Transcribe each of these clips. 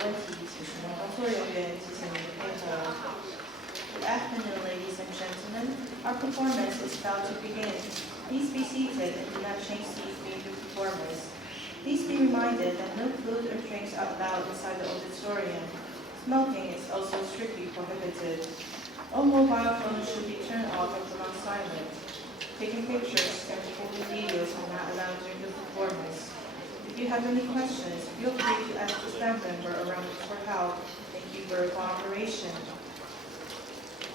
问题，请使用工作人员进行您的配合。Good afternoon, ladies and gentlemen. Our performance is about to begin. Please be seated and do not change seats during the performance. Please be reminded that no food or drinks are allowed inside the auditorium. Smoking is also strictly prohibited. All mobile phones should be turned off or put on silent. Taking pictures and recording videos are not allowed during the performance. If you have any questions, feel free to ask the staff member around for help. Thank you for your cooperation.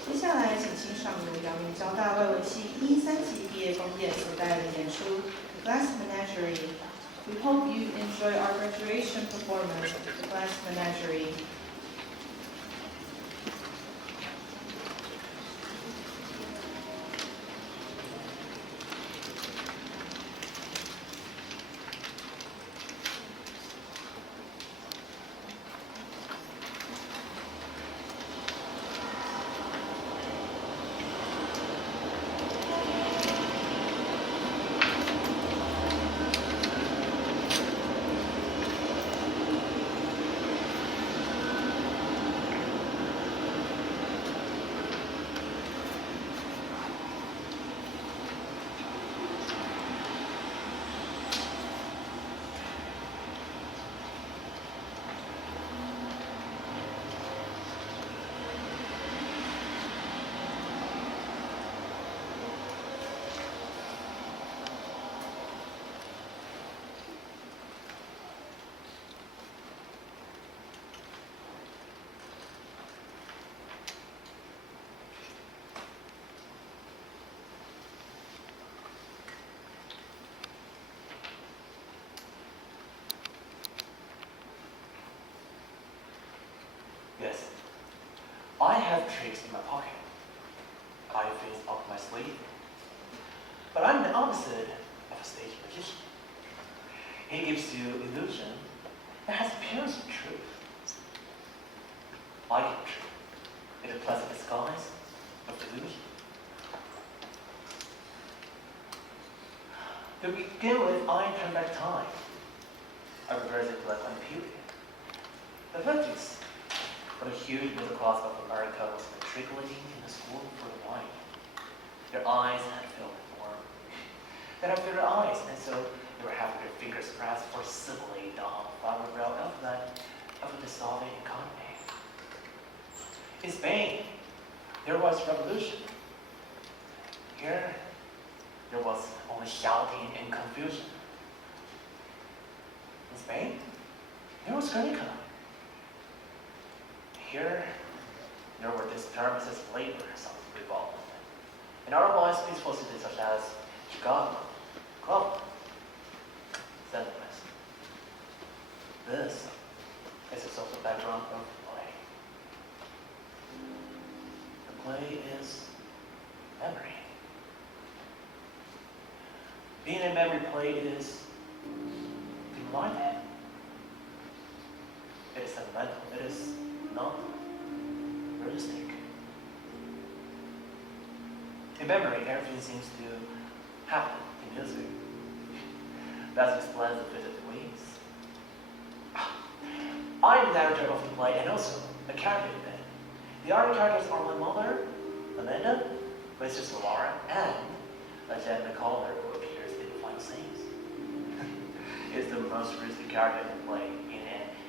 接下来，请欣赏由阳明交大外文系113级毕业公演所带来的演出《The Glass Menagerie》。We hope you enjoy our graduation performance, The Glass Menagerie. Yes, I have tricks in my pocket. I have things up my sleeve. But I'm the opposite of a stage magician. He gives you illusion that has appearance of truth. I give truth in a pleasant disguise of illusion. To begin with, I turn back time. I reverse it to like one period. The 50s. But a huge middle class of America was matriculating in the school for the wine. Their eyes had filled with warmth. They had filled their eyes, and so they were having their fingers pressed forcibly down the flower brow alphabet of a dissolving economy. In Spain, there was revolution. Here, there was only shouting and confusion. In Spain, there was Guernica. Here, there were disturbances of labor and revolt. In otherwise peaceful cities such as Chicago, Columbus, St. Louis. This is the social background of the play. The play is memory. Being a memory play is reminded. It is sentimental. It is not realistic. In memory, everything seems to happen in music. That explains the vivid wings. I am the narrator of the play and also a character in it. The other characters are my mother, Amanda, my sister Laura, and a gentleman caller who appears in the final scenes. It's the most realistic character in the play.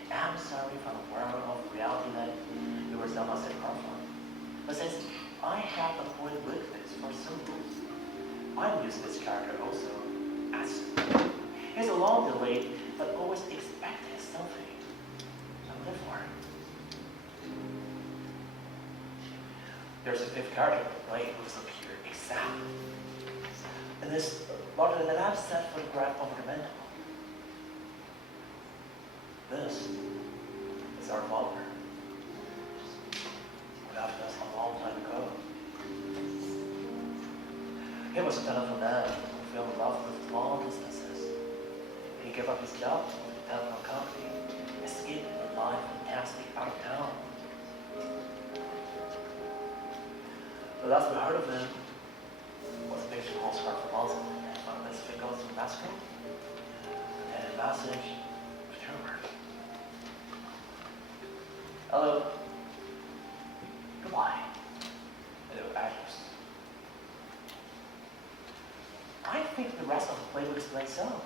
I'm sorry from the world of reality that you were somehow set apart from. But since I have avoided weakness for some rules, I'm using this character also as he's a long delayed but always expected something I live for. There's a fifth character in the play who doesn't appear exactly. And this rather than an absent photograph of the mental. This is our father, who left us a long time ago. He was a telephone man who fell in love with long distances. He gave up his job with the telephone company, escaped with life and taxi out of town. The last we heard of him was a picture postcard from Oslo on this Fickle's Massacre and a message of terror. Hello. Goodbye. Hello, actors. I think the rest of the play will explain so.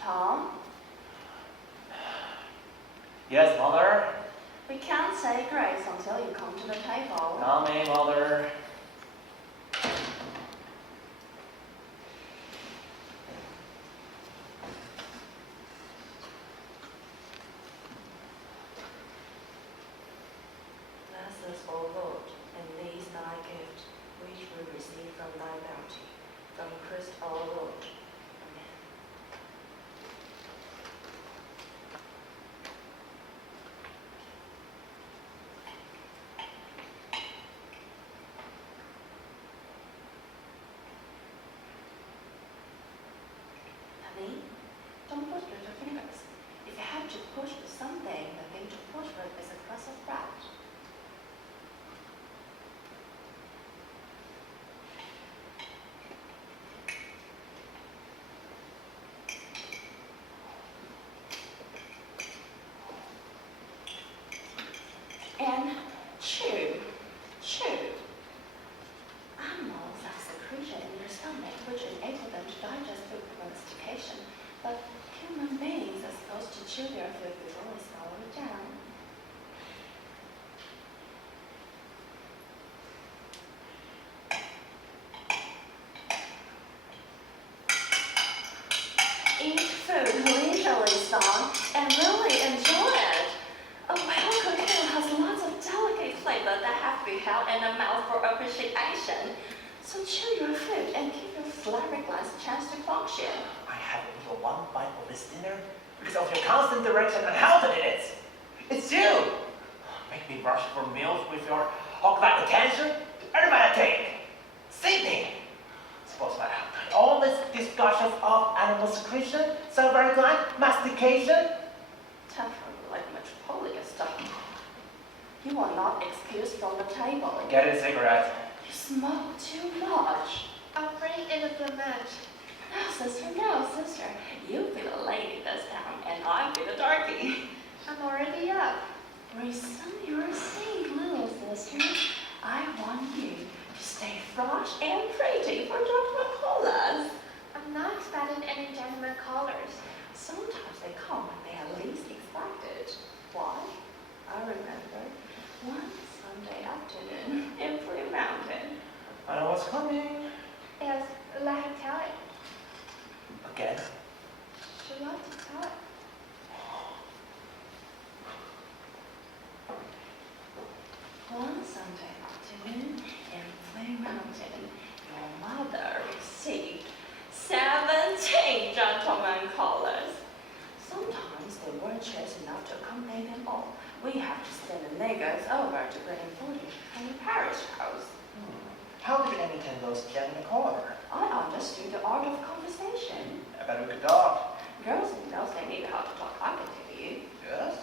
Tom, Yes, Mother. we can't say grace until you come to the table. Coming, Mother. Bless us, O Lord, and these thy gifts, which we receive from thy bounty, from Christ our Lord. Amen. Honey, don't push with your fingers. If you have to push with something, the thing to push with is a crust of bread. And chew, chew. Animals have secretion in their stomach which enable them to digest food through mastication, but human beings are supposed to chew their food before we swallow it down. Eat food leisurely, son, and really enjoy it. A well-cooked meal has lots of delicate flavor that have to be held in the mouth for appreciation. So chew your food and give your flabby glands a chance to function. I haven't eaten one bite of this dinner because of your constant direction on how to eat it. It's you! Make me rush for meals with your hawk-like attention. Automatic! Sydney! Suppose I have all these discussions of animal secretion, salivary gland, mastication. Tougher like metropolitan stuff. You are not excused from the table. Get a cigarette. You smoke too much. I'll bring in a blanche. No, sister, no, sister. You be the lady this time, and I be the darky. I'm already up. Resume your seat, little sister. I want you to stay fresh and pretty for Dr. Colas. I'm not expecting any gentleman callers. Sometimes they come when they are least expected. Why? I remember one Sunday afternoon in Blue Mountain. I know what's coming. Yes, let her tell it. Again? She loves to tell it. One Sunday afternoon in Blue Mountain, your mother received 17 gentlemen callers. Sometimes they weren't chance enough to accompany them all. We have to send the niggers over to bring in footage from the parish house. How did you entertain those gentlemen caller? I understood the art of conversation. I bet we could talk. Girls and girls, they knew how to talk, I can tell you. Yes?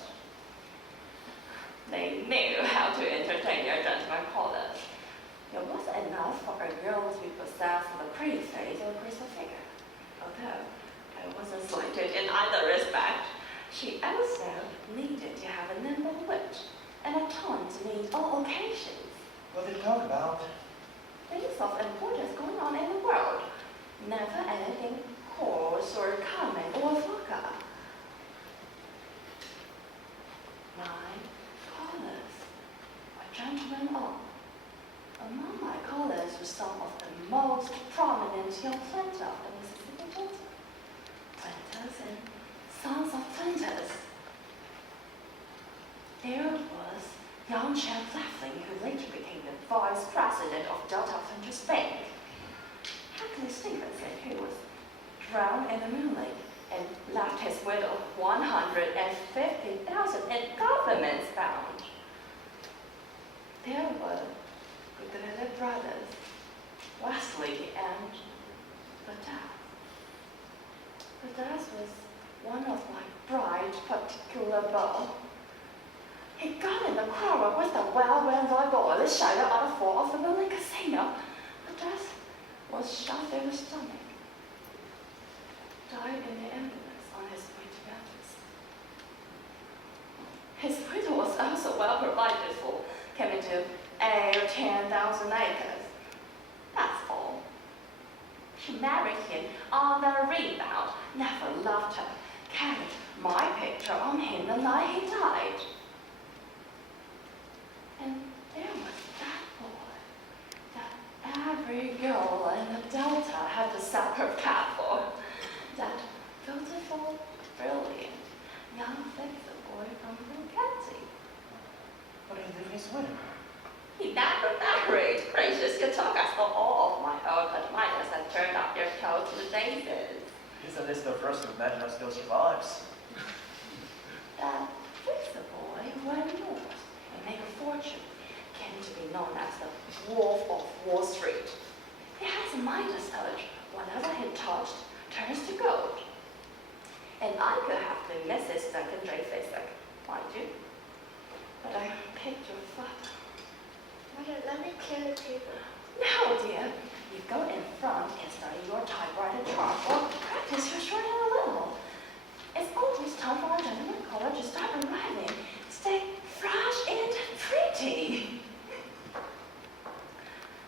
They knew how to entertain their gentlemen callers. It wasn't enough for a girl to be possessed with a pretty face or a graceful figure. Although I wasn't slighted in either respect, she also needed to have a nimble wit and a tongue to meet all occasions. What did you talk about? Things of importance going on in the world. Never anything coarse or common or vulgar. My callers were gentlemen all. Among my callers were some of the most prominent young planters of the Mississippi Delta. Planters and sons of planters. There was young Chad Flaffling, who later became the vice president of Delta Planters Bank. Hackley Stevenson, who was drowned in the Moon Lake and left his widow $150,000 in government's bound. There were the little brothers, Wesley and Badass. Badass was one of my bride's particular beaux. He got in a quarrel with the well-known boy that shot out on the floor of the Millie Casino. Badass was shot in the stomach. Died in the ambulance on his way to Memphis. His widow well provided for came into 8 or 10,000 acres. That's all. She married him on the rebound, never loved her, carried my picture on him the night he died. And there was that boy that every girl in the Delta had to sell her cat for. That beautiful, brilliant, young sexy boy from Bugatti. But he lived his wedding. He never married. Gracious, you took us for all of my own admirers and turned up your toe to the daisies. Isn't this the first imagine still survives? That sexy boy went north and made a fortune, came to be known as the Wolf of Wall Street. He has a Midas touch. Whatever he touched turns to gold. And I could have been Mrs. Duncan Dreyfus, mind you. But I picked your father. Mother, let me clear the table. No, dear. You go in front and study your typewriter chart or practice your shorthand a little. It's almost time for our gentleman caller to start arriving. Stay fresh and pretty.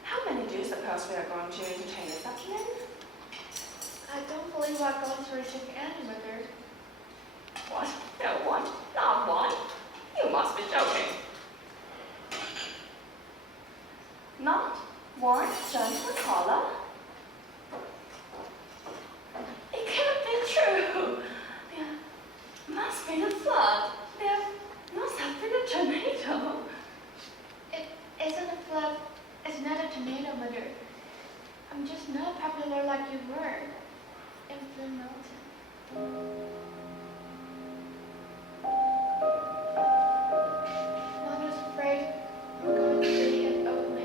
How many do you suppose we are going to entertain this afternoon? I don't believe I'm going to receive any, Mother. What? No one? Not one? You must be joking. Not one gentleman caller? It can't be true. There must be the flood. There must have been a tornado. It isn't a flood. It's not a tornado, Mother. I'm just not popular like you were in Blue Mountain. Mother's afraid I'm going to be an old maid.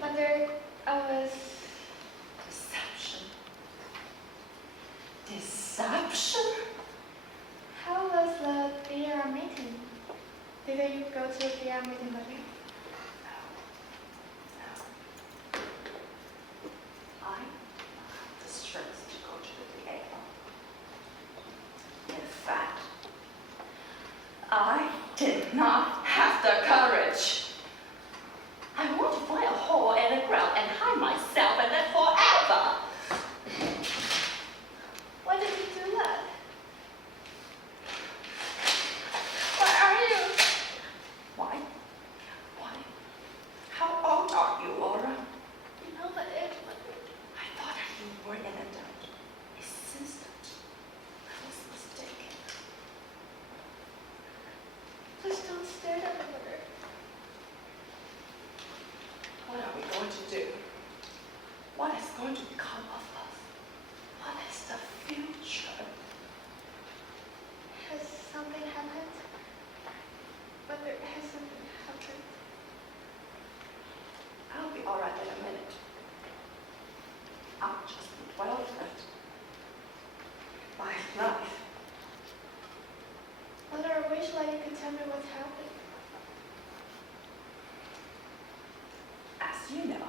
Mother, I was... Deception. Deception? How was the DR meeting? Did you go to the DR meeting, Mother? No. I have the strength to go to the DA. In fact, I did not have the courage. I want to find a hole in the ground and hide myself in it forever. Why did you do that? Where are you? Why? Why? How old are you, Laura? You know my age, Mother. I thought that you were an adult. Assistant. I was mistaken. Please don't stare at me, Mother. What are we going to do? What is going to become of us? What is the future? Has something happened? Mother, has something happened? I'll be all right in a minute. I'll just be well fed. My life. Mother, I wish like you could tell me what's happened. As you know,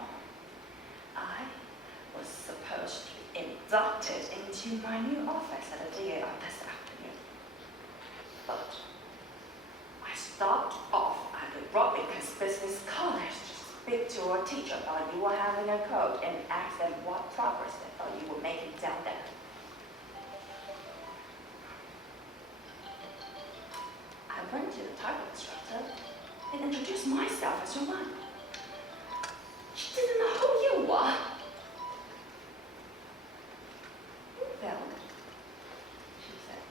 to my new office at the Day2 this afternoon. But I stopped off at the Robinson's Business College to speak to our teacher about you were having a cold and ask them what progress they thought you were making down there. I went to the type instructor and introduced myself as your mom. She didn't know who you were. Well, she said,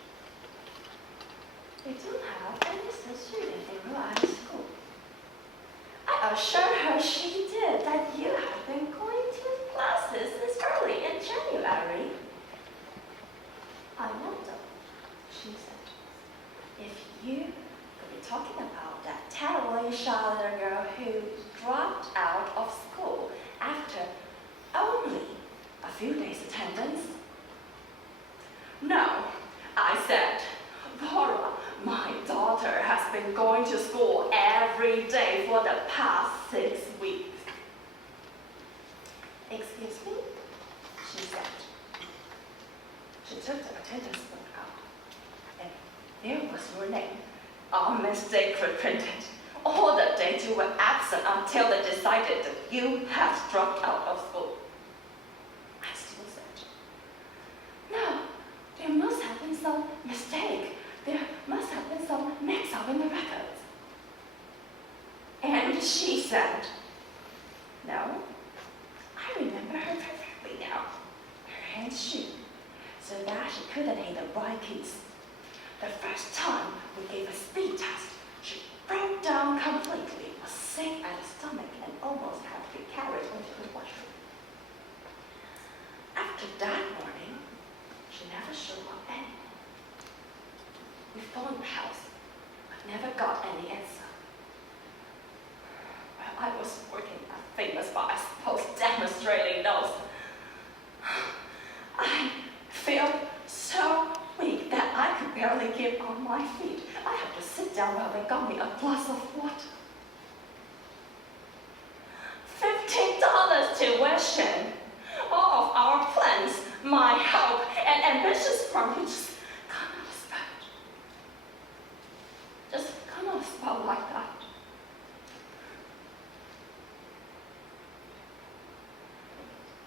we don't have any such student in your high school. I assured her she did that you had been going to classes this early in January. I wonder, she said, if you could be talking about that terribly shy little girl who dropped out of school after only a few days' attendance. No, I said, Laura, my daughter has been going to school every day for the past 6 weeks. Excuse me? She said. She took the attendance book out, and there was your name, unmistakably printed. All the days you were absent until they decided that you had dropped out of school. I still said, no, there must have been some mistake. There must have been some mix-up in the records. And she said, no, I remember her perfectly now. Her hands shook so that she couldn't hit the right keys. The first time we gave a speed test, she broke down completely, was sick at the stomach, and almost had to be carried into the washroom. After that morning, she never showed up anymore. We phoned the house, but never got any answer. While I was working at famous bar, I suppose, demonstrating those, I felt so weak that I could barely get on my feet. I had to sit down while they got me a glass of water. $15 tuition. All of our plans, my hope, and ambitions from me just come on the spot. Just come on the spot like that.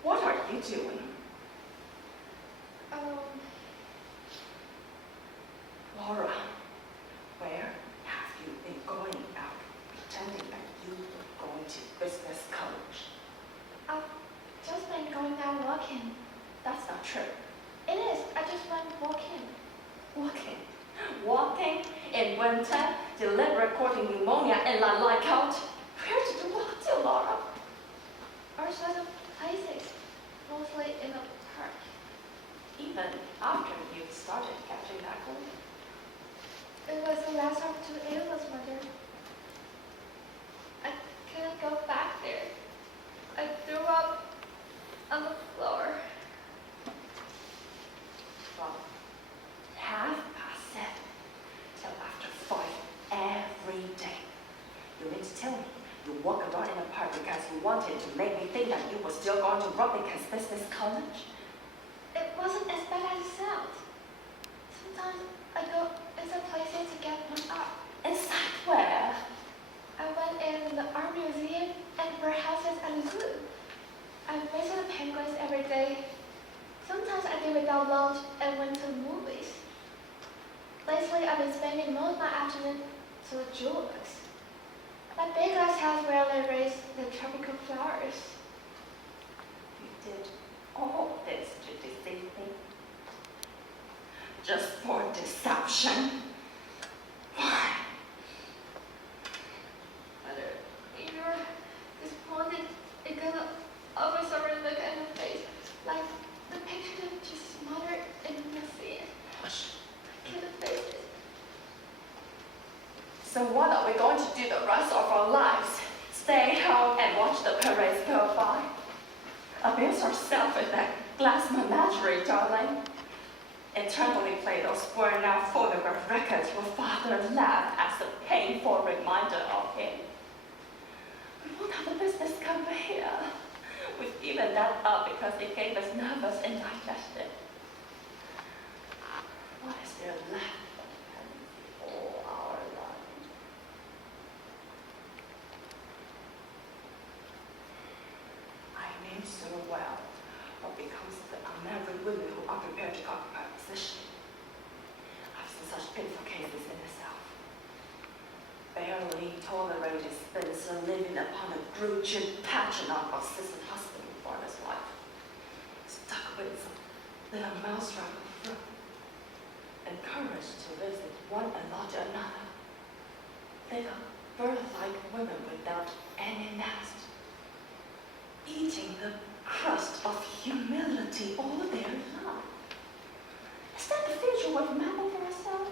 What are you doing? Laura, where have you been going out pretending that you were going to business college? I've just been going out walking. That's not true. It is. I just went walking. Walking. Walking in winter, deliberate courting pneumonia in La Light Coat. Where did you walk to, Laura? All sorts of places, mostly in the park. Even after you started catching that cold? It was the last of 2 Ava's mother. I couldn't go back there. I threw up on the floor. From 7:30 till after 5 every day. You mean to tell me you walk around in the park because you wanted to make me think that you were still going to Robinson's Business College? It wasn't as bad as it sounds. Sometimes I go inside places to get one up. Inside where? I went in the art museum and warehouses at the zoo. I visit the penguins every day. Sometimes I did without lunch and went to the movies. Lately, I've been spending most of my afternoon to the jewelers. That big glass house where they raise the tropical flowers. You did all this to deceive me? Just for deception? Why? Mother, you're disappointed because of a sorry look at her face, like the picture of Jesus' mother in the museum. Hush. I couldn't face it. So what are we going to do the rest of our lives? Stay home and watch the parades go by? Abuse ourselves with that glass menagerie, darling. Eternally play those worn-out phonograph records your father left as a painful reminder of him. We won't have a business cover here. We've given that up because it gave us nervous indigestion. their life and all our lives. I knew so well what becomes of the unmarried women who are prepared to occupy a position. I've seen such pitiful cases in the South. Barely tolerated Spencer living upon the grudging patronage of assistant husband for his wife. Stuck with some little mousetrap of fruit. Encouraged to visit one and not another. Little bird-like women without any nest. Eating the crust of humility all their life. Is that the future worth mapping for ourselves?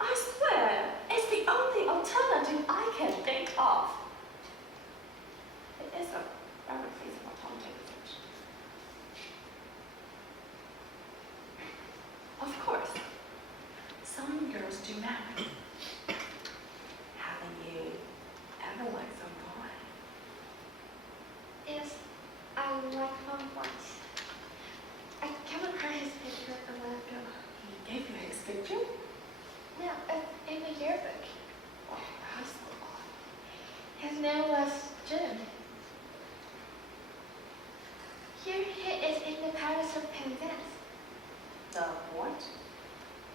I swear, it's the only alternative I can think of. It is a very feasible alternative. Of course, some girls do marry. Haven't you ever liked some boy? Yes, I like him once. I came across his picture a while ago. He gave you his picture? Yeah, in the yearbook. Oh, that's so odd. His name was Jim. Here he is in the Palace of Penzance. The what?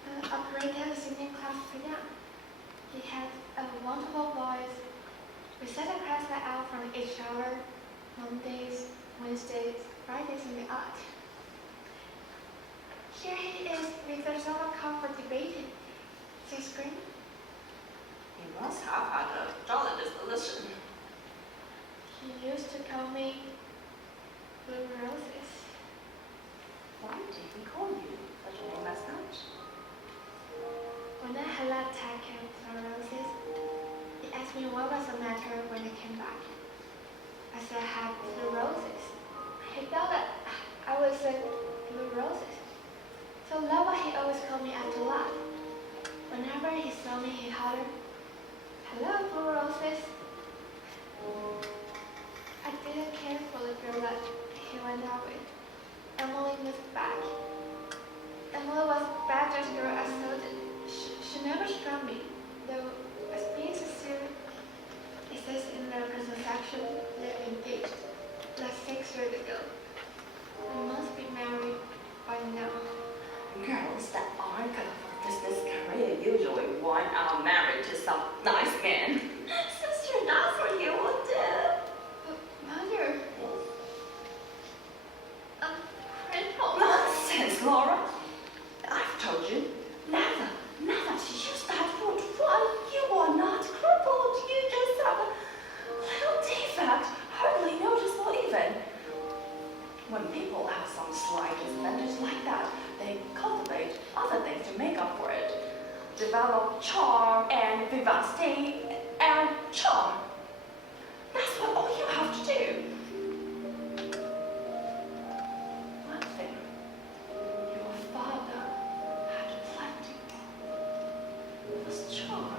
The operator singing class piano. He had a wonderful voice. We sat across the aisle from each other Mondays, Wednesdays, Fridays in the art. Here he is with a summer cup for debating. Is he screaming? He must have had a jolly disposition. He used to call me Blue Roses. Why did he call you such a name as that? When I had left Camp Blue Roses, he asked me what was the matter when I came back. I said I had blue roses. He thought that I was like blue roses. So that's why he always called me after laugh. Whenever he saw me, he hollered, "Hello, blue roses." I didn't care for the girl that he went out with. Emily was back. Emily was the baddest girl I saw. She never struck me, though as being sincere, it says in the present section they're engaged, like 6 years ago. They must be married by now. Girls that aren't cut for business career usually wind out married to some nice man. Since you're not for you, will do. But Mother, I'm crippled. Nonsense, Laura. I've told you, never to use that word. Why, you are not crippled. You just have a little defect, hardly noticeable even. When people have some slight disadvantage like that, they cultivate other things to make up for it. Develop charm and vivacity and charm. That's what all you have to do. One thing, your father had plenty of was charm.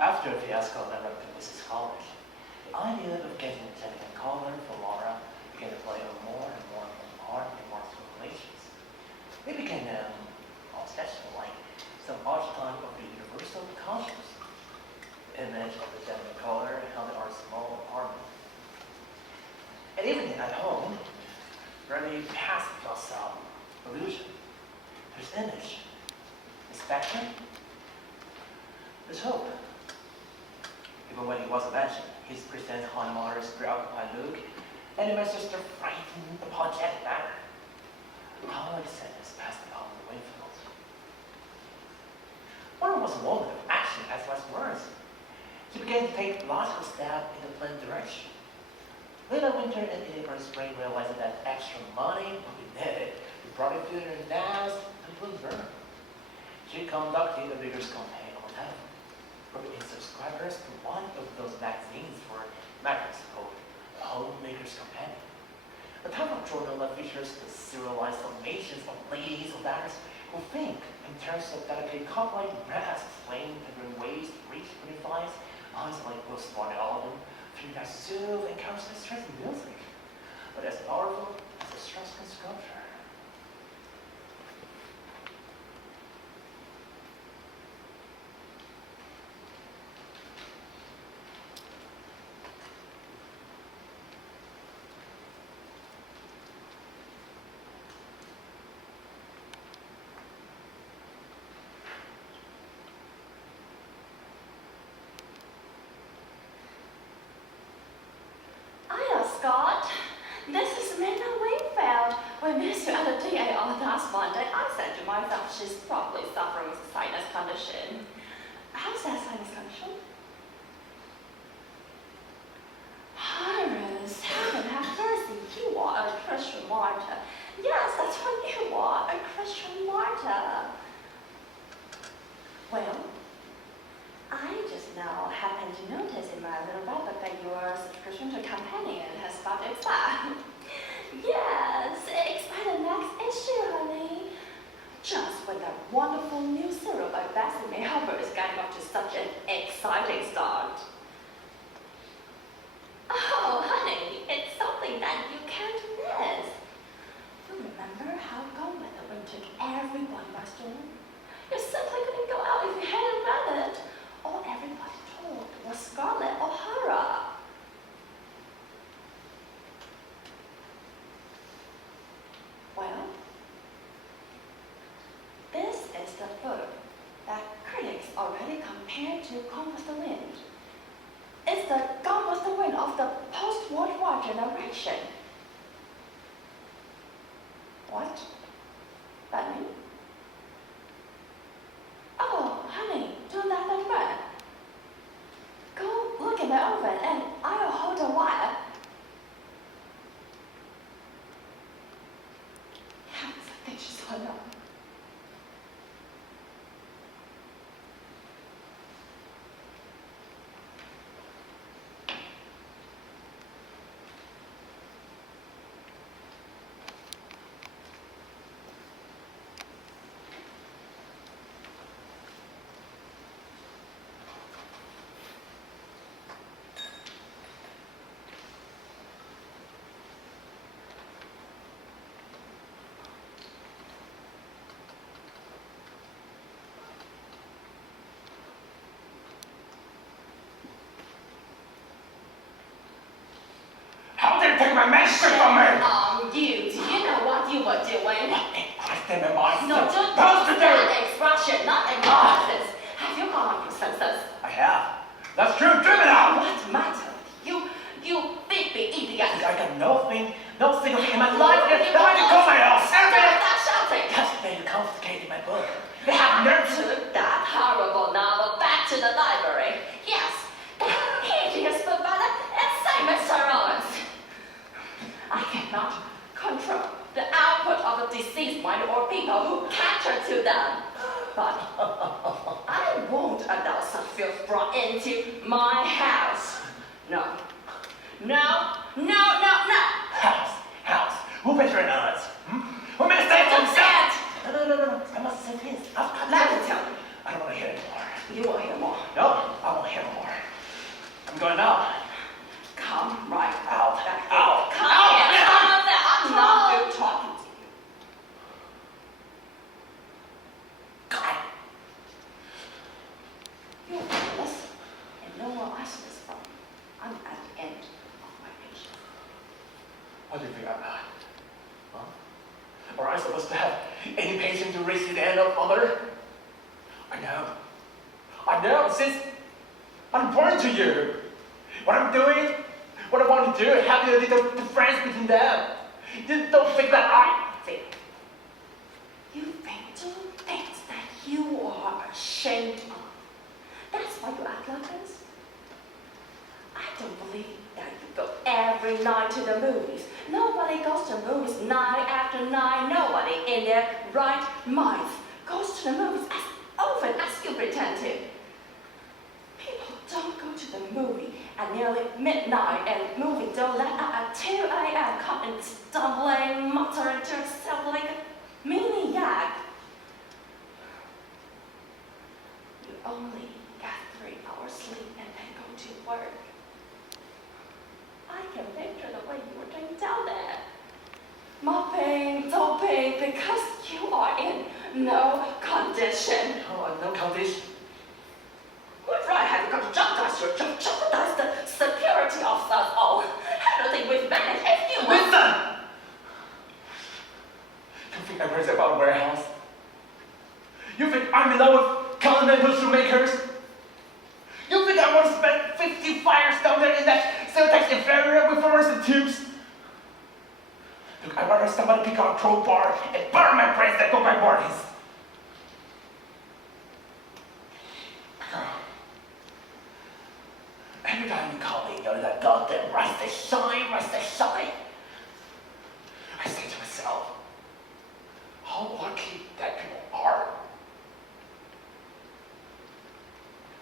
After a fiasco at Mrs. College, the idea of getting a technical collar for Laura began to play a more and more important part in Mark's relations. It became obsessional, like some archetype of the universal conscious image of the technical collar held in our small apartment. And even at home, really past yourself illusion. There's image, there's spectrum, there's hope. Even when he wasn't mentioned, he presents Hanmacher's preoccupied look, and it manages to frighten the apologetic manner. How like sadness passed upon the windfalls. One was a moment of action as well as words. She began to take logical steps in the planned direction. Later winter and April spring realized that extra money would be needed to brought it to her nest and Bloomberg. She conducted a vigorous campaign on telephone, bringing subscribers to one of those magazines for magazines called The Homemaker's Companion. A type of journal that features the serialized summations of ladies of ours who think in terms of delicate cup-like breasts, flame and waist, reach unifies, eyes like post-born album, through that soothe and comes with stress music, but as powerful as a stress-con sculpture. Scott, this is Lena Wingfield. We missed you at the DA on last Monday. I said to myself she's probably suffering with a sinus condition. How's that sinus condition? Iris, heaven have mercy, you are a Christian martyr. Yes, that's what you are, a Christian martyr. Well, I just now happened to notice in my little Bible that your subscription to Companion has about to expire. Yes, it expired the next issue, honey. Just when that wonderful new serial by Bessie May Harper is getting off to such an exciting start. Oh, honey, it's something that you can't miss. You remember how Gone with the Wind took everybody by storm? You simply couldn't go out if you hadn't read it. All everybody told was Scarlett O'Hara. Well, this is the book that critics already compared to Gone with the Wind. It's the Gone with the Wind of the post-World War generation. What? That mean? Oh, honey, do that again. Go look in the oven and I'll hold the wire. Yes, I think she's hung up. How dare you take my manuscript from me? You, do you know what you were doing? What in Christ's name am I No, don't supposed to use do? that expression, not analysis. Have you gone on your senses? I have. That's true. Driven out. What matter? You big idiot. I got no single thing in my life that I can call my own. Stop that shouting. Just they confiscated my book. They have took that horrible novel back to the library. Yes, that hideous book by the insane Mr. Owens. I cannot control the output of a diseased mind or people who cater to them. But I won't allow such filth brought into my house. No. House. Who patronized? Who made a statement? Don't say it. No. I must say this. Let me tell you. I don't want to hear anymore. You will hear more. No, I won't hear more. I'm going out. Come right Out. back here. Out. Come Out. here. Come there. I'm not through talking to you. God. You listen and know where I see this from. I'm at the end of my patience. What do you figure out? Or am I supposed to have any patience to reach the end of Mother? I know, since I'm important to you. What I'm doing, what I want to do, having a little difference between them. You don't think that I think. You think two things that you are ashamed of. That's why you act like this. I don't believe that you go every night to the movies. Nobody goes to the movies night after night. Nobody in their right mind goes to the movies as often as you pretend to. People don't go to the movie at nearly midnight and movie don't let up at 2 a.m. come and stumbling, muttering to yourself like a maniac. You only get 3 hours sleep and then go to work. I can picture the way you were doing down there. Mopping, doping, because you are in no condition. Oh, I'm no condition. What right have you got to jeopardize the security of us all? I don't think we've managed if you want. Listen! You think I'm crazy about a warehouse? You think I'm in love with continental shoemakers? You think I want to spend 50 fires down there in that Celtex inferior with fluorescent tubes? Look, I'd rather somebody pick up a crowbar and burn my brains than go by mornings. Every time you call me, you're that goddamn rise to shine. I say to myself, how lucky that people are.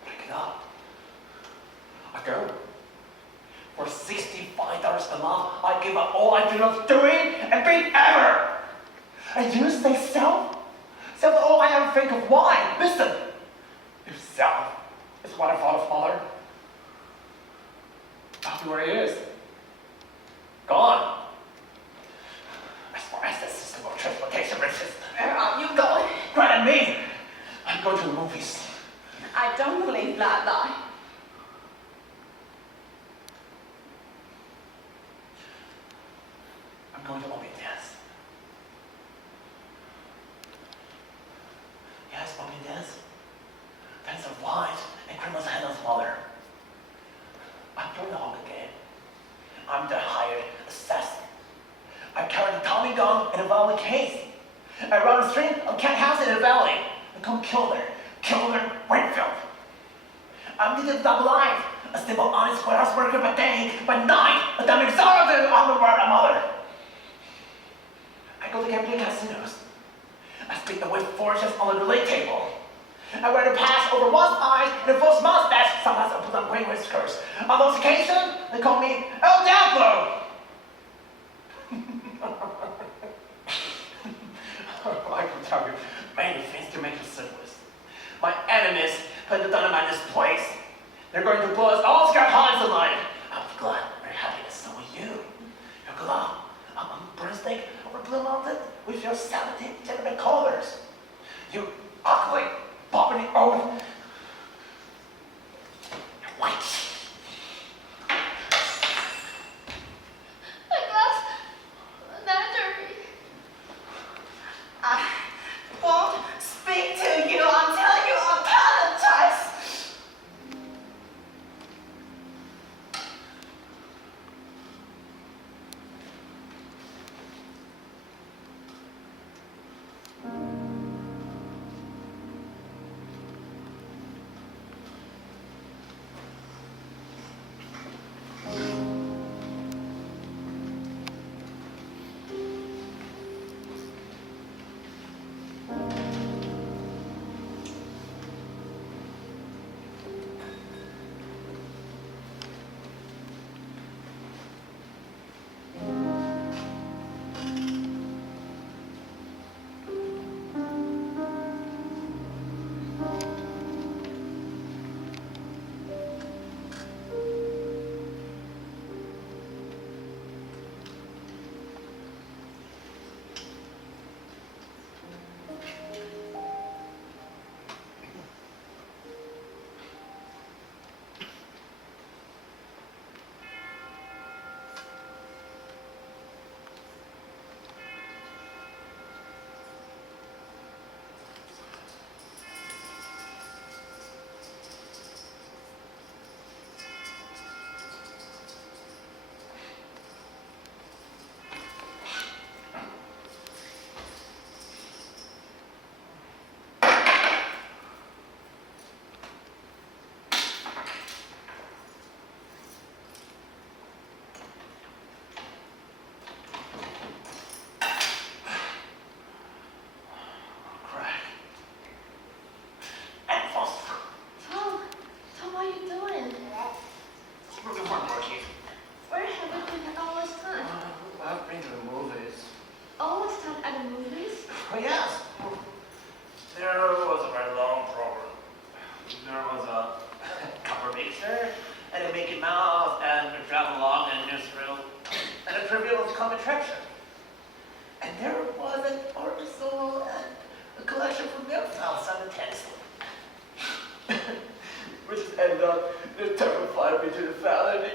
But I get up. I go. For $65 a month, I give up all I dream of doing and being ever. And you say self? Self is all I ever think of. Why? Listen. If self is what I thought of Mother, I'll be where he is. Gone. As far as the system of transportation reaches. Where are you going? Granted me. I'm going to the movies. I don't believe that lie. I'm going to open dance. Yes, open dance. Dance of white and criminal's handles Mother. I'm doing the Hunger Game. I'm the hired assassin. I carry the Tommy gun in a violent case. I run the street of cat house in the valley. I come Killer Winfield. I'm the double life. A simple, honest warehouse worker by day, by night, a dumb exalted on the word of Mother. I go to gambling casinos. I speak the with fortunes on the relay table. I wear the patch over one's eyes and a false mustache. Sometimes I put on green whiskers. On those occasions, they call me El Diablo. I can tell you many things to make you syphilis. My enemies put the dynamite in this place. They're going to blow us all scared hearts tonight. I'm glad we're having it, so are you. You're glad I'm on broomstick over Blue Mountain with your 17 gentleman colors. You ugly, bobbing old witch. My glass menagerie. I won't speak to you until you apologize. come attraction. And there was an artisanal and a collection from their found simultaneously. Which ended up terrified me to the faculty.